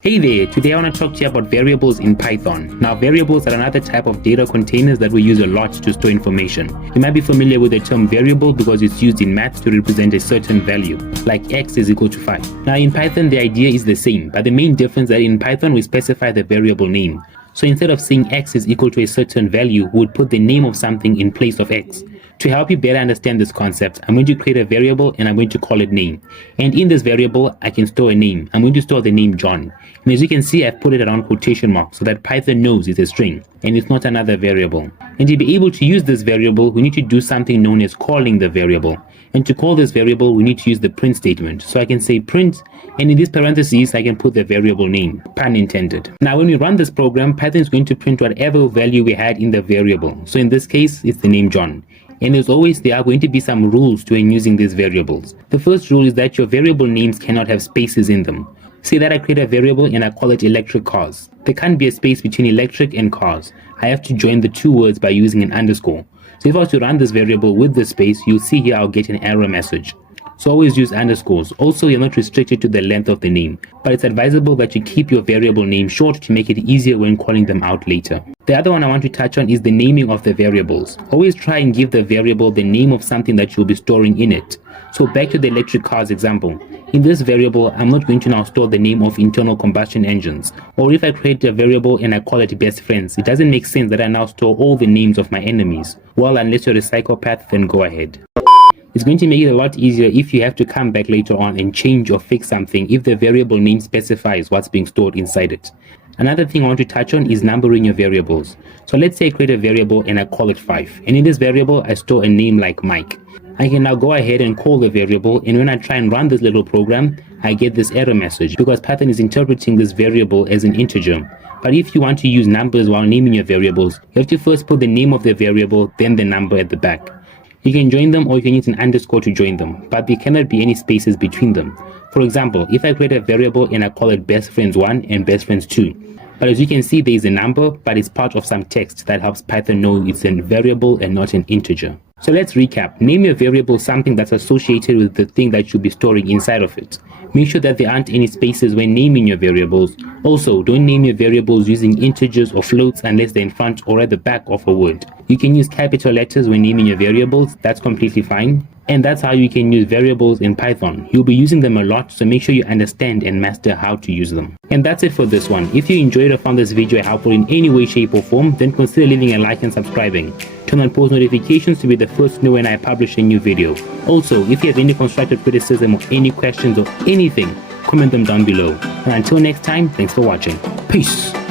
Hey there, today I want to talk to you about variables in Python. Now, variables are another type of data containers that we use a lot to store information. You might be familiar with the term variable because it's used in math to represent a certain value, like x is equal to 5. Now, in Python, the idea is the same, but the main difference is that in Python, we specify the variable name. So instead of saying x is equal to a certain value, we would put the name of something in place of x. To help you better understand this concept, I'm going to create a variable and I'm going to call it name. And in this variable, I can store a name. I'm going to store the name John. And as you can see, I've put it around quotation marks so that Python knows it's a string and it's not another variable. And to be able to use this variable, we need to do something known as calling the variable. And to call this variable, we need to use the print statement. So I can say print, and in these parentheses, I can put the variable name, pun intended. Now, when we run this program, Python is going to print whatever value we had in the variable. So in this case, it's the name John. And as always, there are going to be some rules to when using these variables. The first rule is that your variable names cannot have spaces in them. Say that I create a variable and I call it electric cars. There can't be a space between electric and cars. I have to join the two words by using an underscore. So if I was to run this variable with the space, you'll see here I'll get an error message. So always use underscores. Also, you're not restricted to the length of the name, but it's advisable that you keep your variable name short to make it easier when calling them out later. The other one I want to touch on is the naming of the variables. Always try and give the variable the name of something that you'll be storing in it. So back to the electric cars example. In this variable, I'm not going to now store the name of internal combustion engines. Or if I create a variable and I call it best friends, it doesn't make sense that I now store all the names of my enemies. Well, unless you're a psychopath, then go ahead. It's going to make it a lot easier if you have to come back later on and change or fix something if the variable name specifies what's being stored inside it. Another thing I want to touch on is numbering your variables. So let's say I create a variable and I call it 5. And in this variable, I store a name like Mike. I can now go ahead and call the variable, and when I try and run this little program, I get this error message because Python is interpreting this variable as an integer. But if you want to use numbers while naming your variables, you have to first put the name of the variable, then the number at the back. You can join them or you can use an underscore to join them, but there cannot be any spaces between them. For example, if I create a variable and I call it best friends 1 and best friends 2, but as you can see, there is a number, but it's part of some text that helps Python know it's a variable and not an integer. So let's recap. Name your variable something that's associated with the thing that you'll be storing inside of it. Make sure that there aren't any spaces when naming your variables. Also, don't name your variables using integers or floats unless they're in front or at the back of a word. You can use capital letters when naming your variables. That's completely fine. And that's how you can use variables in Python. You'll be using them a lot, so make sure you understand and master how to use them. And that's it for this one. If you enjoyed or found this video helpful in any way, shape or form, then consider leaving a like and subscribing. Turn on post notifications to be the first to know when I publish a new video. Also, if you have any constructive criticism or any questions or anything, comment them down below. And until next time, thanks for watching. Peace!